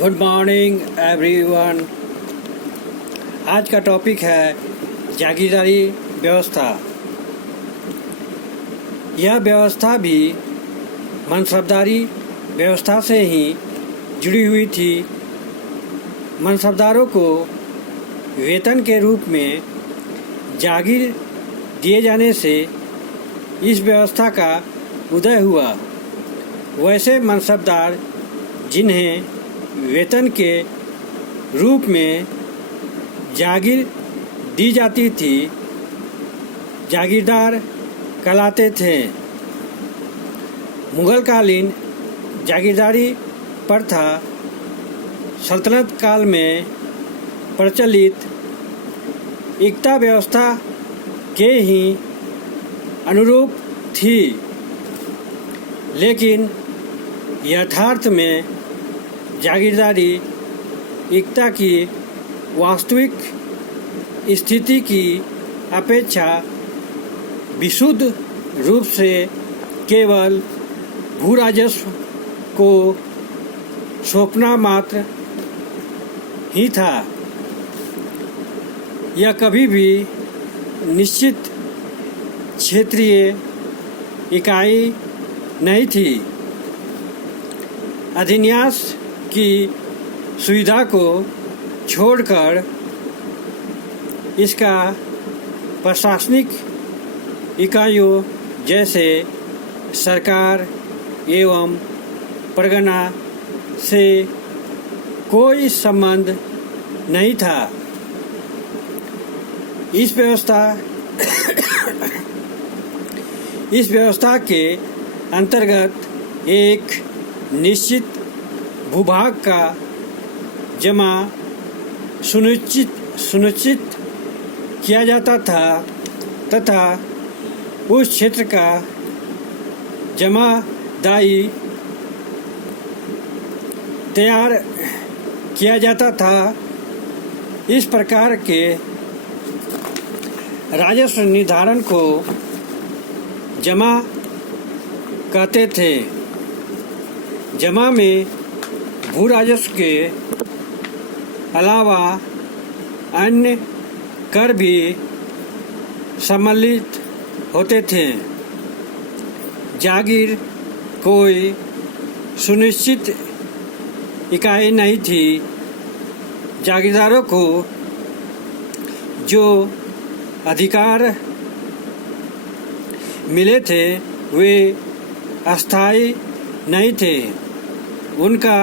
Good morning everyone. आज का topic है जागीरदारी व्यवस्था। यह व्यवस्था भी मनसबदारी व्यवस्था से ही जुड़ी हुई थी। मनसबदारों को वेतन के रूप में जागीर दिए जाने से इस व्यवस्था का उदय हुआ। वैसे मनसबदार जिन्हें वेतन के रूप में जागीर दी जाती थी, जागीरदार कहलाते थे। मुगलकालीन जागीरदारी प्रथा सल्तनत काल में प्रचलित इक्ता व्यवस्था के ही अनुरूप थी, लेकिन यथार्थ में जागीरदारी इक्ता की वास्तविक स्थिति की अपेक्षा विशुद्ध रूप से केवल भू राजस्व को सौंपना मात्र ही था। यह कभी भी निश्चित क्षेत्रीय इकाई नहीं थी। अधिन्यास की सुविधा को छोड़कर इसका प्रशासनिक इकाइयों जैसे सरकार एवं परगना से कोई संबंध नहीं था। इस व्यवस्था के अंतर्गत एक निश्चित भूभाग का जमा सुनिश्चित किया जाता था तथा उस क्षेत्र का जमादाई तैयार किया जाता था। इस प्रकार के राजस्व निर्धारण को जमा कहते थे। जमा में भू राजस्व के अलावा अन्य कर भी सम्मिलित होते थे। जागीर कोई सुनिश्चित इकाई नहीं थी। जागीरदारों को जो अधिकार मिले थे वे अस्थायी नहीं थे। उनका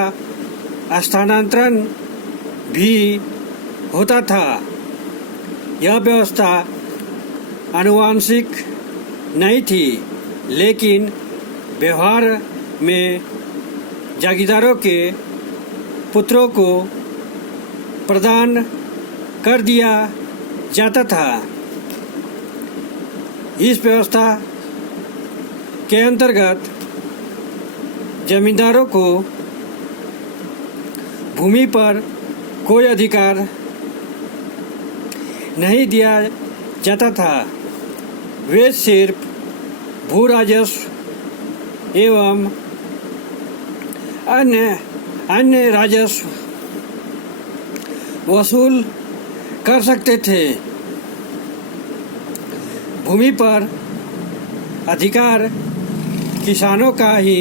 स्थानांतरण भी होता था। यह व्यवस्था आनुवंशिक नहीं थी, लेकिन व्यवहार में जागीरदारों के पुत्रों को प्रदान कर दिया जाता था। इस व्यवस्था के अंतर्गत जमींदारों को भूमि पर कोई अधिकार नहीं दिया जाता था। वे सिर्फ भू राजस्व एवं अन्य राजस्व वसूल कर सकते थे। भूमि पर अधिकार किसानों का ही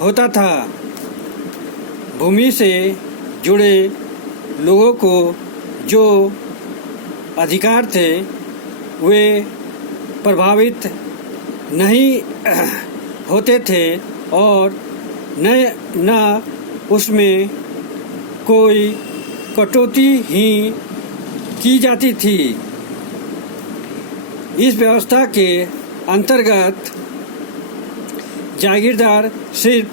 होता था। भूमि से जुड़े लोगों को जो अधिकार थे वे प्रभावित नहीं होते थे और न उसमें कोई कटौती ही की जाती थी। इस व्यवस्था के अंतर्गत जागीरदार सिर्फ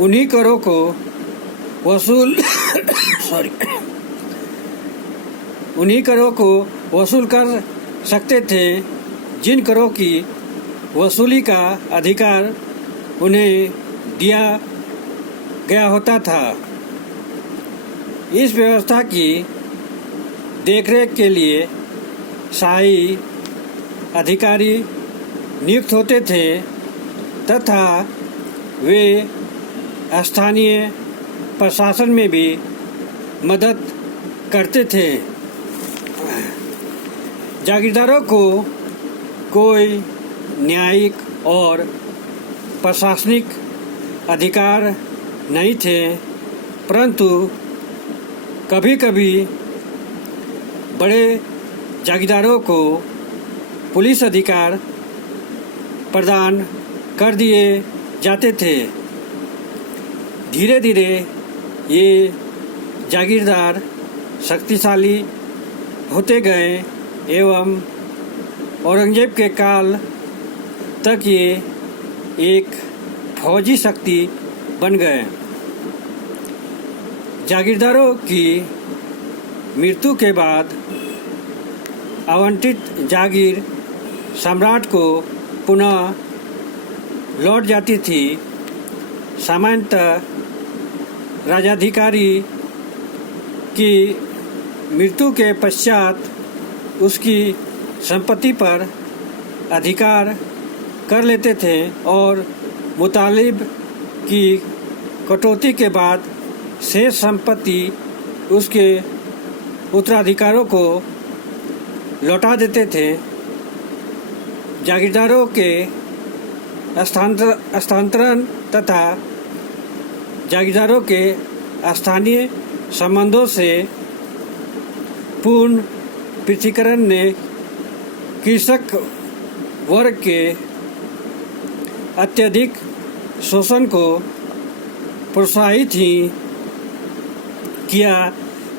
उन्हीं करों को वसूल कर सकते थे जिन करों की वसूली का अधिकार उन्हें दिया गया होता था। इस व्यवस्था की देखरेख के लिए शाही अधिकारी नियुक्त होते थे तथा वे स्थानीय प्रशासन में भी मदद करते थे। जागीरदारों को कोई न्यायिक और प्रशासनिक अधिकार नहीं थे, परंतु कभी कभी बड़े जागीरदारों को पुलिस अधिकार प्रदान कर दिए जाते थे। धीरे धीरे ये जागीरदार शक्तिशाली होते गए एवं औरंगजेब के काल तक ये एक फौजी शक्ति बन गए। जागीरदारों की मृत्यु के बाद आवंटित जागीर सम्राट को पुनः लौट जाती थी। सामान्यतः राजाधिकारी की मृत्यु के पश्चात उसकी संपत्ति पर अधिकार कर लेते थे और मुतालिब की कटौती के बाद शेष संपत्ति उसके उत्तराधिकारों को लौटा देते थे। जागीरदारों के स्थानांतरण तथा जागीरदारों के स्थानीय संबंधों से पूर्ण पृथक्करण ने कृषक वर्ग के अत्यधिक शोषण को प्रोत्साहित ही किया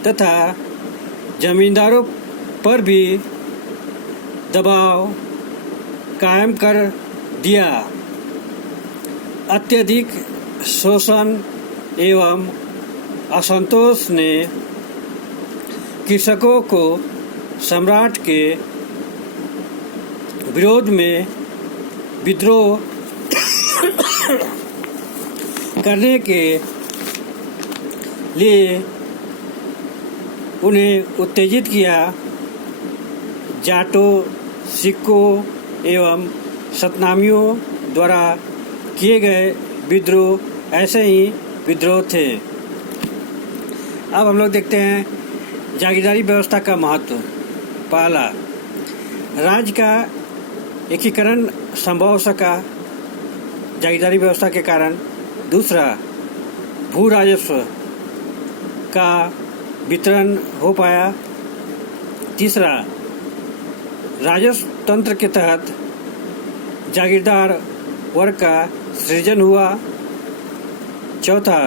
तथा जमींदारों पर भी दबाव कायम कर दिया। अत्यधिक शोषण एवं असंतोष ने कृषकों को सम्राट के विरोध में विद्रोह करने के लिए उन्हें उत्तेजित किया। जाटों, सिखों एवं सतनामियों द्वारा किए गए विद्रोह ऐसे ही विद्रोह थे। अब हम लोग देखते हैं जागीरदारी व्यवस्था का महत्व। पहला, राज्य का एकीकरण संभव हो सका जागीरदारी व्यवस्था के कारण। दूसरा, भू राजस्व का वितरण हो पाया। तीसरा, राजस्व तंत्र के तहत जागीरदार वर्ग का सृजन हुआ। चौथा,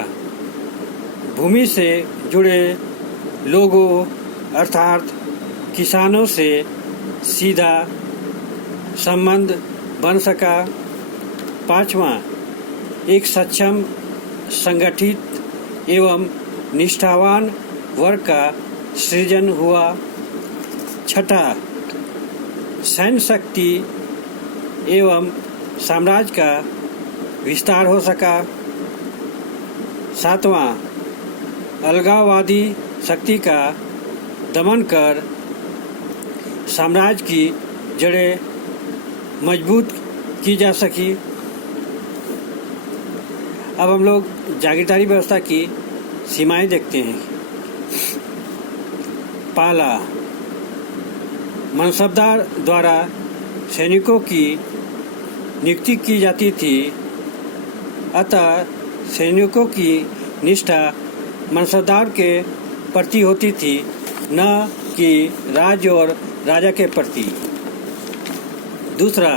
भूमि से जुड़े लोगों अर्थात किसानों से सीधा संबंध बन सका। पांचवा, एक सक्षम, संगठित एवं निष्ठावान वर्ग का सृजन हुआ। छठा, सैन्य शक्ति एवं साम्राज्य का विस्तार हो सका। सातवां, अलगाववादी शक्ति का दमन कर साम्राज्य की जड़ें मजबूत की जा सकी। अब हम लोग जागीरदारी व्यवस्था की सीमाएं देखते हैं। पहला, मनसबदार द्वारा सैनिकों की नियुक्ति की जाती थी, अतः सैनिकों की निष्ठा मनसबदार के प्रति होती थी, न कि राज्य और राजा के प्रति। दूसरा,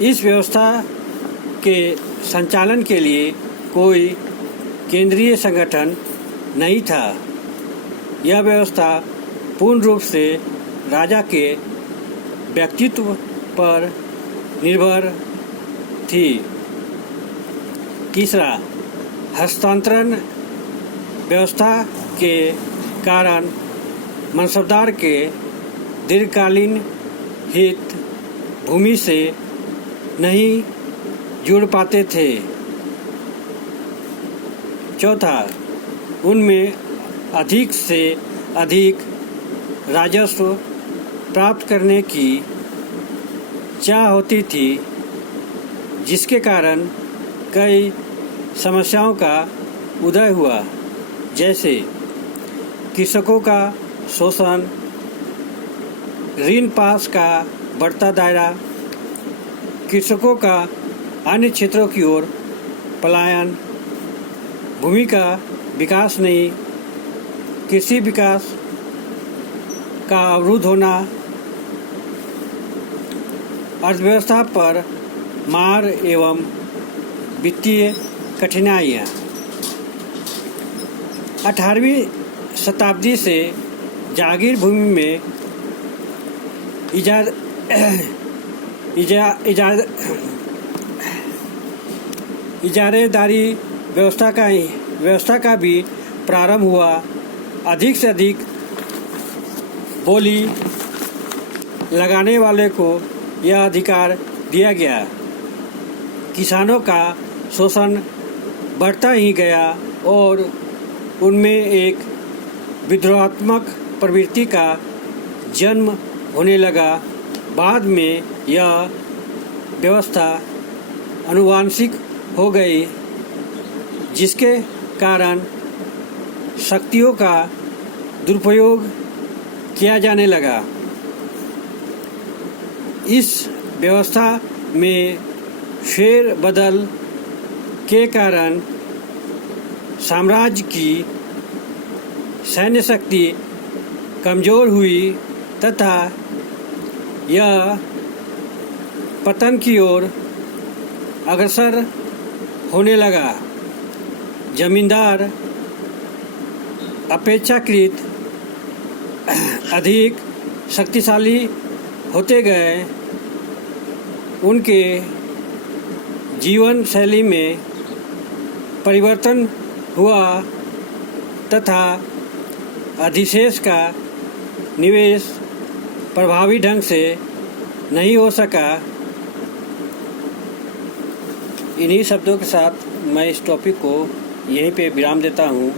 इस व्यवस्था के संचालन के लिए कोई केंद्रीय संगठन नहीं था। यह व्यवस्था पूर्ण रूप से राजा के व्यक्तित्व पर निर्भर थी। तीसरा, हस्तांतरण व्यवस्था के कारण मनसबदार के दीर्घकालीन हित भूमि से नहीं जुड़ पाते थे। चौथा, उनमें अधिक से अधिक राजस्व प्राप्त करने की चाह होती थी, जिसके कारण कई समस्याओं का उदय हुआ, जैसे कृषकों का शोषण, ऋण पास का बढ़ता दायरा, कृषकों का अन्य क्षेत्रों की ओर पलायन, भूमि का विकास नहीं, कृषि विकास का अवरुद्ध होना, अर्थव्यवस्था पर मार एवं वित्तीय कठिनाइयाँ। 18वीं शताब्दी से जागीर भूमि में इजारेदारी व्यवस्था का भी प्रारंभ हुआ। अधिक से अधिक बोली लगाने वाले को यह अधिकार दिया गया। किसानों का शोषण बढ़ता ही गया और उनमें एक विद्रोहात्मक प्रवृत्ति का जन्म होने लगा। बाद में यह व्यवस्था आनुवंशिक हो गई, जिसके कारण शक्तियों का दुरुपयोग किया जाने लगा। इस व्यवस्था में फेरबदल के कारण साम्राज्य की सैन्य शक्ति कमजोर हुई तथा यह पतन की ओर अग्रसर होने लगा। जमींदार अपेक्षाकृत अधिक शक्तिशाली होते गए। उनके जीवन शैली में परिवर्तन हुआ तथा अधिशेष का निवेश प्रभावी ढंग से नहीं हो सका। इन्हीं शब्दों के साथ मैं इस टॉपिक को यहीं पे विराम देता हूँ।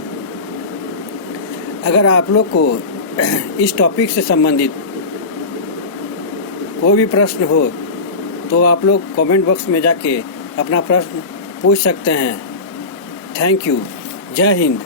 अगर आप लोग को इस टॉपिक से संबंधित कोई भी प्रश्न हो तो आप लोग कमेंट बॉक्स में जाके अपना प्रश्न पूछ सकते हैं। Thank you. जय हिंद।